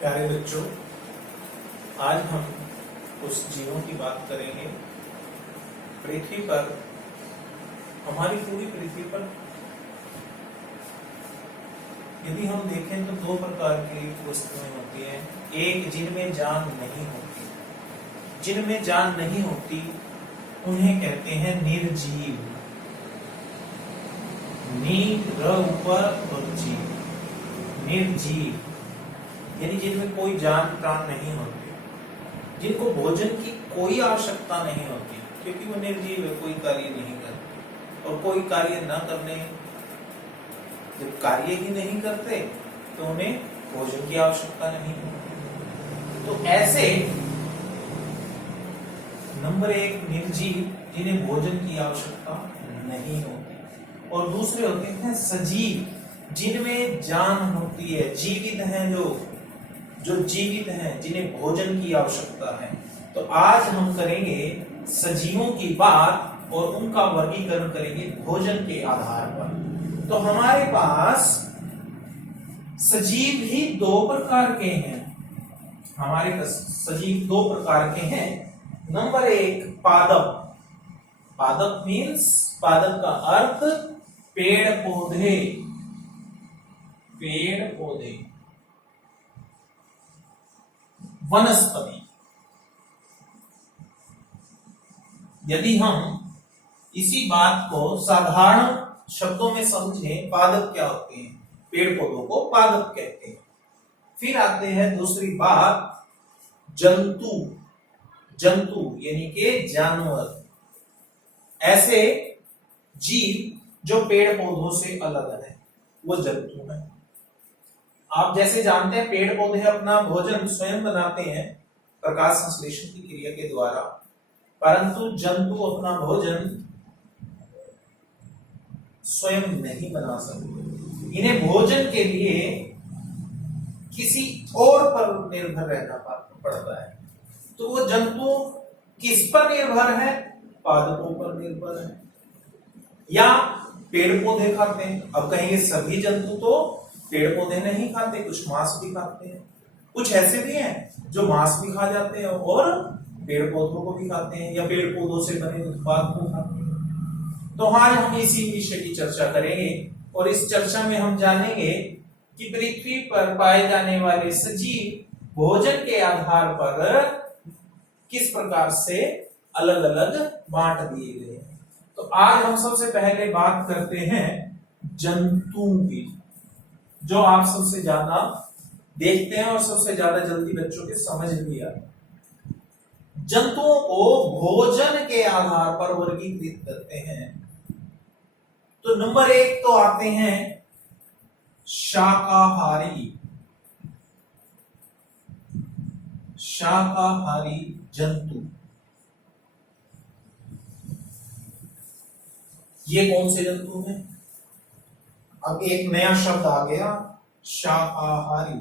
प्यारे बच्चों, आज हम उस जीवों की बात करेंगे पृथ्वी पर। हमारी पूरी पृथ्वी पर यदि हम देखें तो दो प्रकार की वस्तुएं होती हैं। एक जिनमें जान नहीं होती, जिनमें जान नहीं होती उन्हें कहते हैं निर्जीव। नीर ऊपर और जीव, निर्जीव यानी जिनमें कोई जान प्राण नहीं होती, जिनको भोजन की कोई आवश्यकता नहीं होती, क्योंकि वो निर्जीव है, कोई कार्य नहीं करते। और कोई कार्य न करने, जब कार्य ही नहीं करते तो उन्हें भोजन की आवश्यकता नहीं होती। तो ऐसे नंबर एक निर्जीव, जिन्हें भोजन की आवश्यकता नहीं होती। और दूसरे होते हैं सजीव, जिनमें जान होती है, जीवित हैं लोग, जो जीवित हैं, जिन्हें भोजन की आवश्यकता है। तो आज हम करेंगे सजीवों की बात और उनका वर्गीकरण करेंगे भोजन के आधार पर। तो हमारे पास सजीव ही दो प्रकार के हैं। हमारे पास सजीव दो प्रकार के हैं। नंबर एक पादप। पादप मीन्स, पादप का अर्थ पेड़ पौधे, पेड़ पौधे, वनस्पति। यदि हम इसी बात को साधारण शब्दों में समझें, पादप क्या होते हैं? पेड़ पौधों को पादप कहते हैं। फिर आते हैं दूसरी बात, जंतु। जंतु यानी कि जानवर, ऐसे जीव जो पेड़ पौधों से अलग है, वो जंतु है। आप जैसे जानते हैं पेड़ पौधे अपना भोजन स्वयं बनाते हैं प्रकाश संश्लेषण की क्रिया के द्वारा, परंतु जंतु अपना भोजन स्वयं नहीं बना सकते। इन्हें भोजन के लिए किसी और पर निर्भर रहना पड़ता है। तो वो जंतु किस पर निर्भर है? पादपों पर निर्भर है, या पेड़ पौधे खाते हैं। अब कहेंगे सभी जंतु तो पेड़ पौधे नहीं खाते, कुछ मांस भी खाते हैं। कुछ ऐसे भी हैं जो मांस भी खा जाते हैं और पेड़ पौधों को भी खाते हैं, या पेड़ पौधों से बने उत्पाद को खाते हैं। तो आज हम इसी विषय की चर्चा करेंगे और इस चर्चा में हम जानेंगे कि पृथ्वी पर पाए जाने वाले सजीव भोजन के आधार पर किस प्रकार से अलग अलग बांट दिए गए हैं। तो आज हम सबसे पहले बात करते हैं जंतुओं की, जो आप सबसे ज्यादा देखते हैं और सबसे ज्यादा जल्दी बच्चों के समझ भी आते हैं। जंतुओं को भोजन के आधार पर वर्गीकृत करते हैं। तो नंबर एक तो आते हैं शाकाहारी। शाकाहारी जंतु, ये कौन से जंतु हैं? अब एक नया शब्द आ गया, शाकाहारी।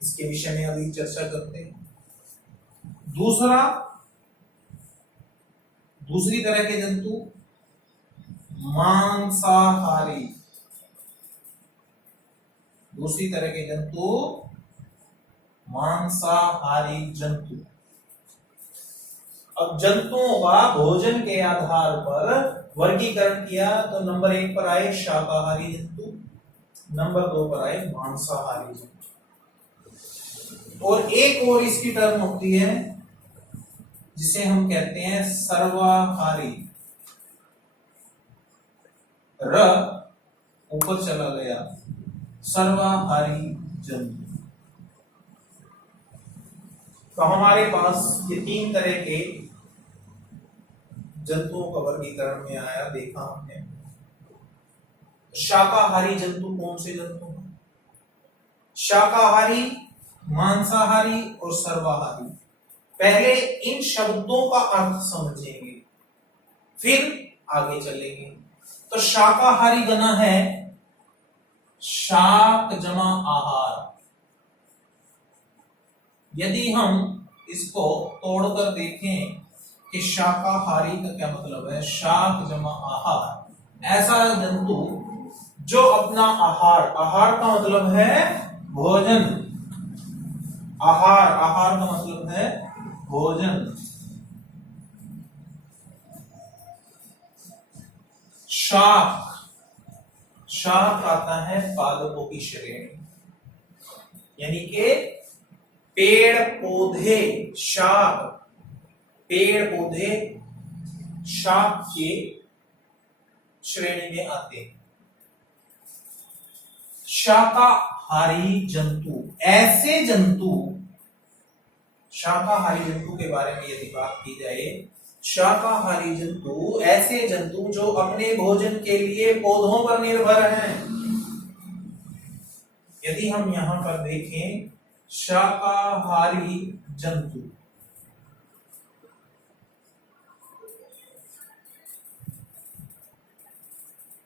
इसके विषय में अभी चर्चा करते हैं। दूसरी तरह के जंतु मांसाहारी। दूसरी तरह के जंतु मांसाहारी जंतु। अब जंतुओं का भोजन के आधार पर वर्गीकरण किया तो नंबर एक पर आए शाकाहारी जंतु, नंबर दो पर आए मांसाहारी जंतु। और एक और इसकी टर्म होती है जिसे हम कहते हैं सर्वाहारी। र ऊपर चला गया, सर्वाहारी जंतु। तो हमारे पास ये तीन तरह के जंतुओं का वर्गीकरण में आया, देखा हमने। शाकाहारी जंतु कौन से जंतु हैं? शाकाहारी, मांसाहारी और सर्वाहारी। पहले इन शब्दों का अर्थ समझेंगे, फिर आगे चलेंगे। तो शाकाहारी बना है शाक जमा आहार। यदि हम इसको तोड़कर देखें कि शाकाहारी का क्या मतलब है, शाक जमा आहार, ऐसा जंतु जो अपना आहार, आहार का मतलब है भोजन, आहार, आहार का मतलब है भोजन, शाक, शाक आता है पादपों की श्रेणी, यानी कि पेड़ पौधे, शाक, पेड़ पौधे शाक के श्रेणी में आते हैं। शाकाहारी जंतु, ऐसे जंतु, शाकाहारी जंतु के बारे में यदि बात की जाए, शाकाहारी जंतु ऐसे जंतु जो अपने भोजन के लिए पौधों पर निर्भर हैं। यदि हम यहां पर देखें शाकाहारी जंतु,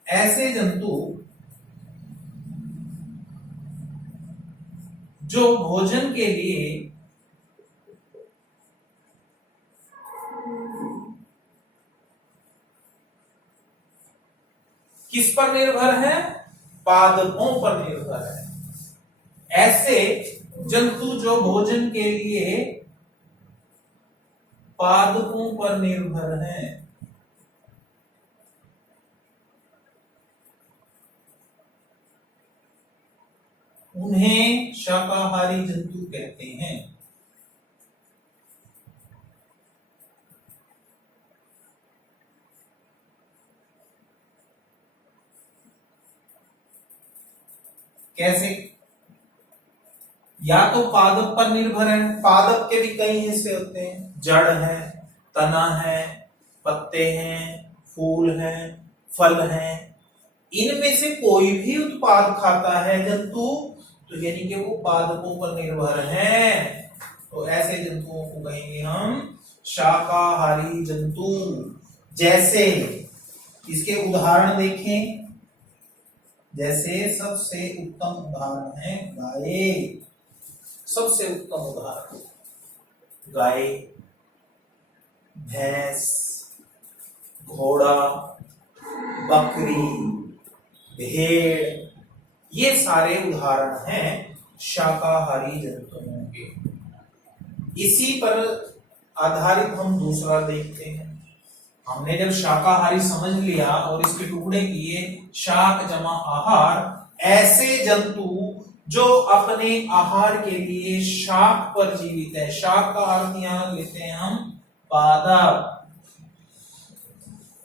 ऐसे जंतु जो भोजन के लिए किस पर निर्भर है? पादपों पर निर्भर है। ऐसे जंतु जो भोजन के लिए पादपों पर निर्भर हैं, उन्हें शाकाहारी जंतु कहते हैं। कैसे? या तो पादप पर निर्भर है, पादप के भी कई हिस्से होते हैं, जड़ है, तना है, पत्ते हैं, फूल हैं, फल हैं, इनमें से कोई भी उत्पाद खाता है जंतु तो यानी कि वो पादपों पर निर्भर है, तो ऐसे जंतुओं को कहेंगे हम शाकाहारी जंतु। जैसे इसके उदाहरण देखें, जैसे सबसे उत्तम उदाहरण है गाय, सबसे उत्तम उदाहरण गाय, भैंस, घोड़ा, बकरी, भेड़, ये सारे उदाहरण हैं शाकाहारी जंतुओं के। इसी पर आधारित हम दूसरा देखते हैं। हमने जब शाकाहारी समझ लिया और इसके टुकड़े किए, शाक जमा आहार, ऐसे जंतु जो अपने आहार के लिए शाक पर जीवित है। शाक का अर्थ यहां लेते हैं हम पादप।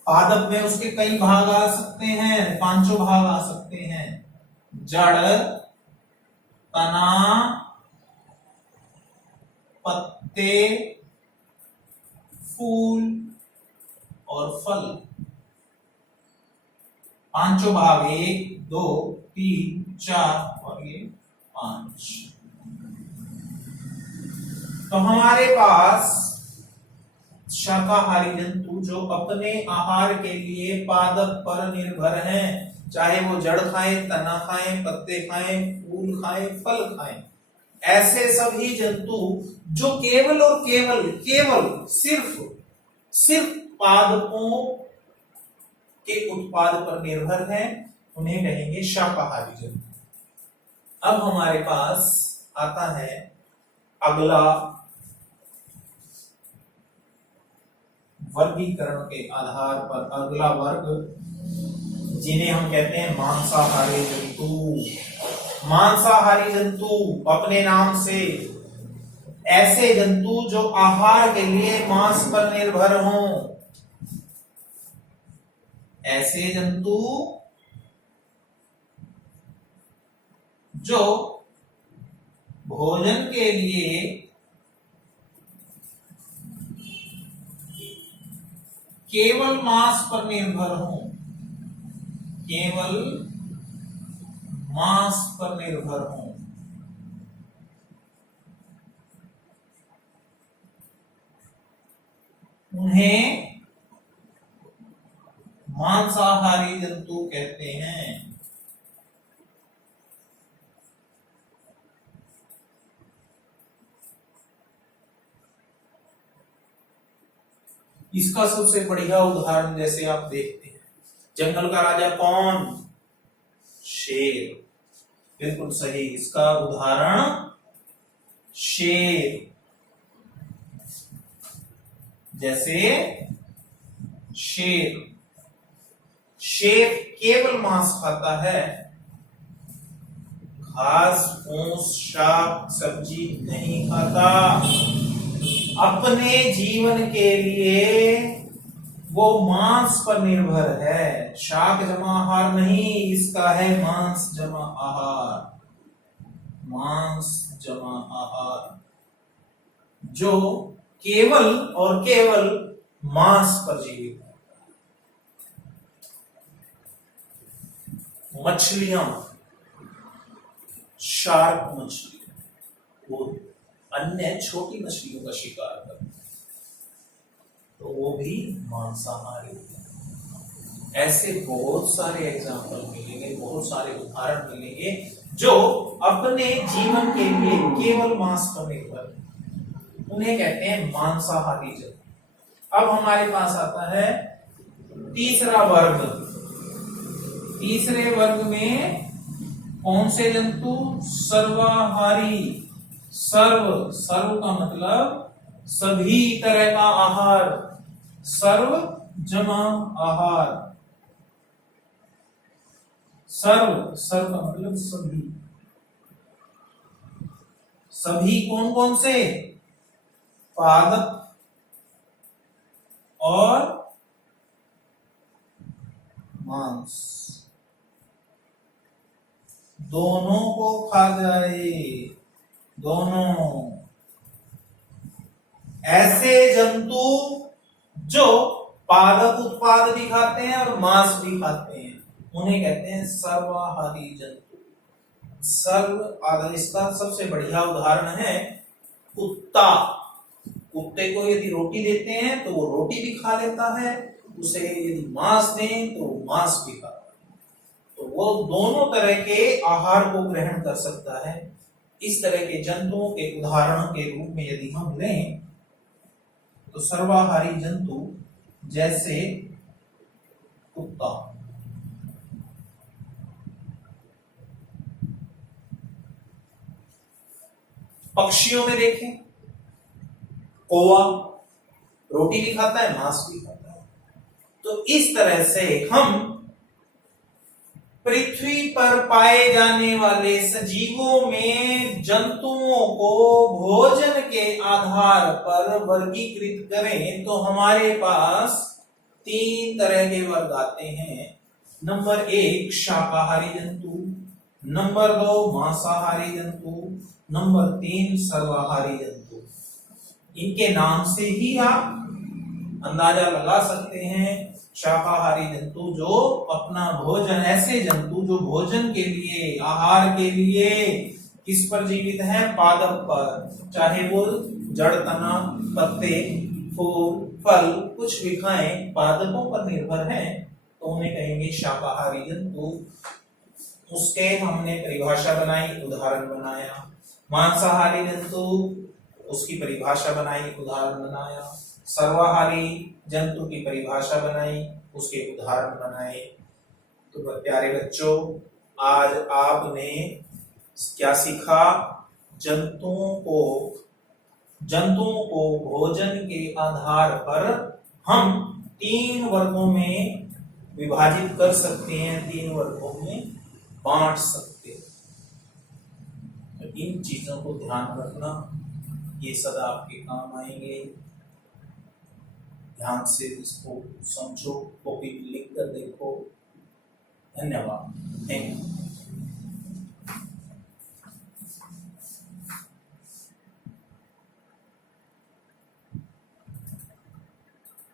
पादप में उसके कई भाग आ सकते हैं, पांचों भाग आ सकते हैं, जड़, तना, पत्ते, फूल और फल। पांचों भाग, 1, 2, 3, 4 और ये 5। तो हमारे पास शाकाहारी जंतु जो अपने आहार के लिए पादप पर निर्भर हैं, चाहे वो जड़ खाएं, तना खाएं, पत्ते खाएं, फूल खाएं, फल खाएं, ऐसे सभी जंतु जो केवल और केवल केवल सिर्फ पादपों के उत्पाद पर निर्भर हैं, उन्हें कहेंगे शाकाहारी जंतु। अब हमारे पास आता है अगला वर्गीकरण के आधार पर अगला वर्ग, जिन्हें हम कहते हैं मांसाहारी जंतु। मांसाहारी जंतु अपने नाम से ऐसे जंतु जो आहार के लिए मांस पर निर्भर हों, ऐसे जंतु जो भोजन के लिए केवल मांस पर निर्भर हों, केवल मांस पर निर्भर हों, उन्हें मांसाहारी जंतु कहते हैं। इसका सबसे बढ़िया उदाहरण जैसे आप देखते हैं, जंगल का राजा कौन? शेर, बिल्कुल सही। इसका उदाहरण शेर। जैसे शेर, शेर केवल मांस खाता है, घास फूस शाक सब्जी नहीं खाता। अपने जीवन के लिए वो मांस पर निर्भर है, शाक जमा आहार नहीं, इसका है मांस जमा आहार। मांस जमा आहार जो केवल और केवल मांस पर जीवित है। मछलियां, शार्क मछली, वो अन्य छोटी मछलियों का शिकार करते हैं, तो वो भी मांसाहारी है। ऐसे बहुत सारे एग्जाम्पल मिलेंगे, बहुत सारे उदाहरण मिलेंगे जो अपने जीवन के लिए केवल मांस पर निर्भर है, उन्हें कहते हैं मांसाहारी जंतु। अब हमारे पास आता है तीसरा वर्ग। तीसरे वर्ग में कौन से जंतु? सर्वाहारी। सर्व, सर्व का मतलब सभी तरह का आहार, सर्व जमा आहार। सर्व, सर्व का मतलब सभी। सभी कौन कौन से? पादप और मांस, दोनों को खा जाए, दोनों। ऐसे जंतु जो पादप उत्पाद भी खाते हैं और मांस भी खाते हैं, उन्हें कहते हैं सर्वाहारी जंतु। इसका सबसे बढ़िया उदाहरण है कुत्ता। कुत्ते को यदि रोटी देते हैं तो वो रोटी भी खा लेता है, उसे यदि मांस दें तो मांस भी खाता है, तो वो दोनों तरह के आहार को ग्रहण कर सकता है। इस तरह के जंतुओं के उदाहरण के रूप में यदि हम लें तो सर्वाहारी जंतु जैसे कुत्ता, पक्षियों में देखें कौवा, रोटी भी खाता है मांस भी खाता है। तो इस तरह से हम पृथ्वी पर पाए जाने वाले सजीवों में जंतुओं को भोजन के आधार पर वर्गीकृत करें तो हमारे पास 3 तरह के वर्ग आते हैं। नंबर 1 शाकाहारी जंतु, नंबर 2 मांसाहारी जंतु, नंबर 3 सर्वाहारी जंतु। इनके नाम से ही आप अंदाजा लगा सकते हैं शाकाहारी जंतु जो अपना भोजन, ऐसे जंतु जो भोजन के लिए, आहार के लिए किस पर जीवित है? पादप पर। चाहे वो जड़, तना, पत्ते, फूल, फल कुछ भी खाएं, पादपों पर निर्भर हैं, तो उन्हें कहेंगे शाकाहारी जंतु। उसके हमने परिभाषा बनाई, उदाहरण बनाया। मांसाहारी जंतु, उसकी परिभाषा बनाई, उदाहरण बनाया। सर्वाहारी जंतु की परिभाषा बनाई, उसके उदाहरण बनाए। तो प्यारे बच्चों, आज आपने क्या सीखा? जंतुओं को भोजन के आधार पर हम 3 वर्गों में विभाजित कर सकते हैं, 3 वर्गों में बांट सकते हैं। तो इन चीजों को ध्यान रखना, ये सदा आपके काम आएंगे। ध्यान से इसको समझो, कॉपी लिख कर देखो। धन्यवाद। Thank you.